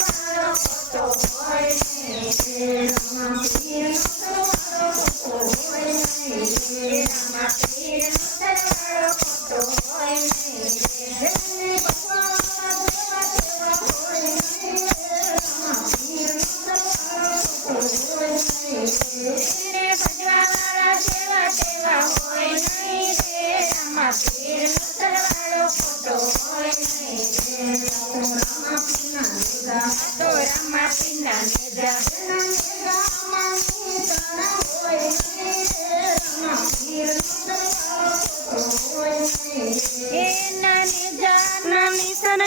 સરવાળો ખોટો હોય નહીં રમા પીરનો સરવાળો ખોટો હોય નહીં રમા પીરનો સરવાળો ખોટો હોય નહીં જેને ભગવાન જેવા હોય નહીં રમા પીરનો સરવાળો ખોટો હોય નહીં જેને ભજવાવાળા જેવા તેવા હોય નહીં રે રમા પીરનો સરવાળો ખોટો હોય નહીં રમા પીરના નેજા તો રમા પીરના નેજા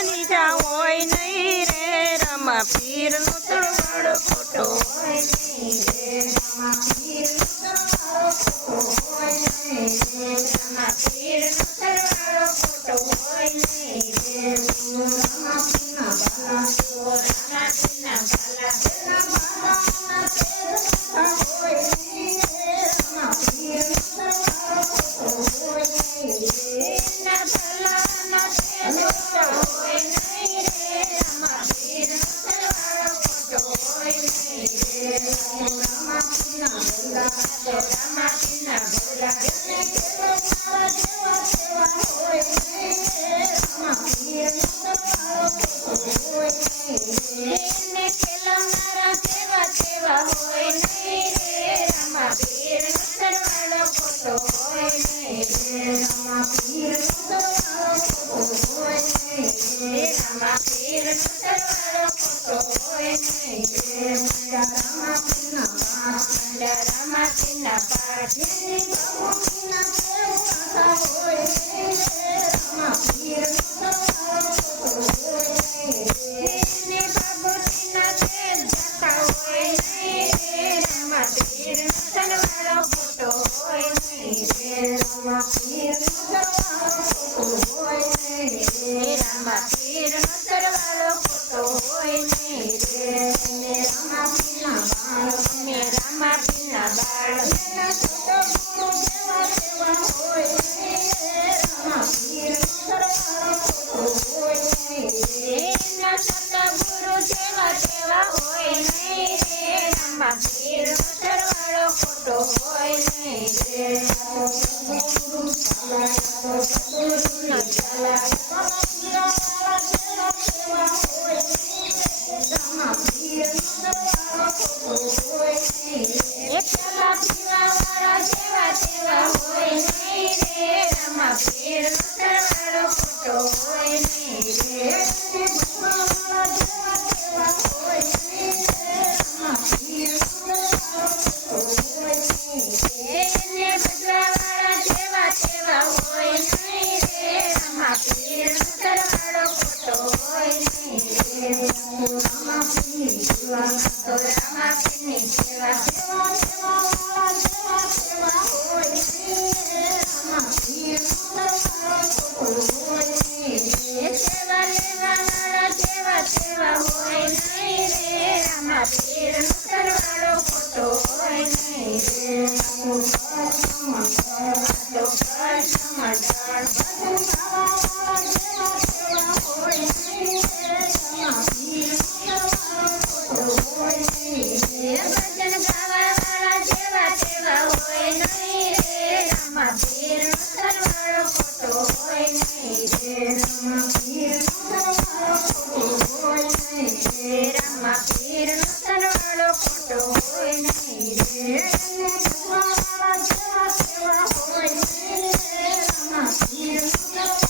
નીજા હોય નહીં રે રમા પીરનો સરવાળો ખોટો હોય નહીં રે રમા પીરનો સરવાળો ખોટો હોય નહીં રમા પીરનો સરવાળો ખોટો હોય નહીં રે રમા પીરના બાલા રમા પીરના બાલા હોય નહીં રે રમા પીરનો સરવાળો ખોટો હોય નહીં ના ભલાના હોય નહીં રે રમા પીરનો સરવાળો ખોટો હોય નહીં રે રમા પીરના ભલા રમા પીરના ભલા જેવા હોય નહીં રે રમા પીરનો સરવાળો ખોટો હોય નહીં ને ખેલવનારા જેવા તેવા હોય નહીં રે રમા પીરનો સરવાળો ખોટો હોય નહીં રે રમા પીરનો સરવાળો ખોટો હોય નહીં રમા પીરનો સરવાળો ખોટો હોય નહીં રમા પીરના પાઠ રમા પીરના પાઠ ભગવતીના સેવકા હોય નહીં રમા પીરનો સરવાળો ખોટો હોય નહીં ભગવતીના સેવકા હોય નહીં રમા પીરનો સરવાળો ખોટો હોય નહીં રમા પીરનો સરવાળો ખોટો હોય નહીં રમા પીરનો સરવાળો ખોટો હોય નહીં રે રમા પીરના બાળ રમા પીરના બાળ સતગુરુ જેવા તેવા હોય નહીં રમા પીરનો સરવાળો ખોટો હોય નહીં સતગુરુ જેવા તેવા હોય નહીં રે રમા પીરનો સરવાળો ખોટો હોય નહીં રે સતગુરુ સતગુરુનો ચાલા રમા પીરનો સરવાળો ખોટો હોય નહીં એકલા પીવાવાળા જેવા તેવા હોય નહીં રે રમા પીરનો સરવાળો ખોટો હોય નહીં રે ભગવાનવાળા જેવા તેવા હોય નહીં રે રમા પીરનો સરવાળો ખોટો હોય નહીં એને ભજવાવાળા જેવા તેવા હોય નહીં રે રમા પીરનો સરવાળો ખોટો હોય નહીં રે રમા પીરની સેવા તો રમા પીરની સેવા સેવાવાળા જેવા તેવા હોય નહીં રે રમા પીરનો સરવાળો ખોટો હોય નહીં સેવા લેવાવાળા જેવા તેવા હોય નહીં રે રમા પીરનો સરવાળો ખોટો હોય નહીં રે ભજન ગાવાવાળા જેવા તેવા હોય નહીં રે રમા પીરનો સરવાળો ખોટો હોય નહીં રે રમા પીરનો સરવાળો ખોટો હોય નહીં રમા પીરનો સરવાળો ખોટો હોય નહીં રે ભગવાનવાળા જેવા તેવા હોય નહીં રે રમા પીરનો